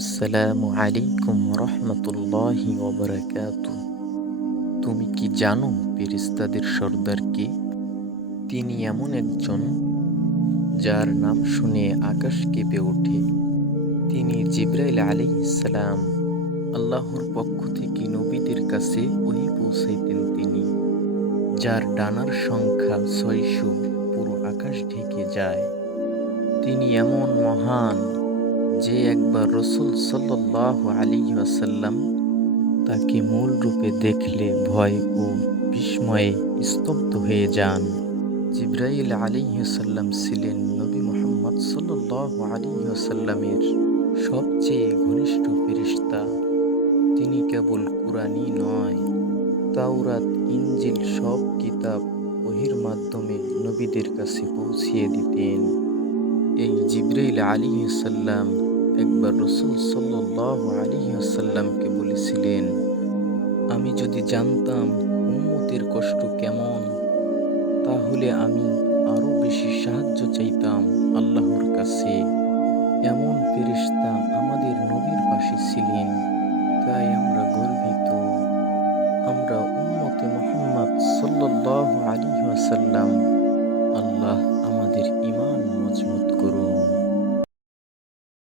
আসসালামু আলাইকুম রহমতুল্লাহি ওয়াবারাকাতু। তুমি কি জানো ফেরেশতাদের সর্দার কে? তিনি এমন একজন যার নাম শুনে আকাশ কেঁপে ওঠে। তিনি জিবরাইল আলাইহিস সালাম। আল্লাহর পক্ষ থেকে নবীদের কাছে ওহী পৌঁছাইতেন তিনি, যার ডানার সংখ্যা ৬০০, পুরো আকাশ ঢেকে যায়। তিনি এমন মহান যে একবার রাসূল সাল্লাল্লাহু আলাইহি ওয়াসাল্লাম তাকে মূল রূপে দেখলে ভয় ও বিস্ময়ে স্তব্ধ হয়ে যান। জিবরাইল আলাইহিসসালাম ছিলেন নবী মুহাম্মদ সাল্লাল্লাহু আলাইহি ওয়াসাল্লামের সবচেয়ে ঘনিষ্ঠ ফেরেশতা। তিনি কেবল কুরআনই নয়, তাওরাত, ইনজিল সব কিতাব ওহীর মাধ্যমে নবীদের কাছে পৌঁছিয়ে দিতেন। এই জিবরাইল আলাইহিসসালাম একবার রাসূল সাল্লাল্লাহু আলাইহি ওয়াসাল্লামকে বলেছিলেন, আমি যদি জানতাম উম্মতের কষ্ট কেমন, তাহলে আমি আরো বেশি সাহায্য চাইতাম আল্লাহর কাছে। এমন ফেরেশতা আমাদের নবীর পাশে ছিলেন, তাই আমরা গর্বিত। আমরা উম্মতে মুহাম্মদ সাল্লাল্লাহু আলাইহি ওয়াসাল্লাম।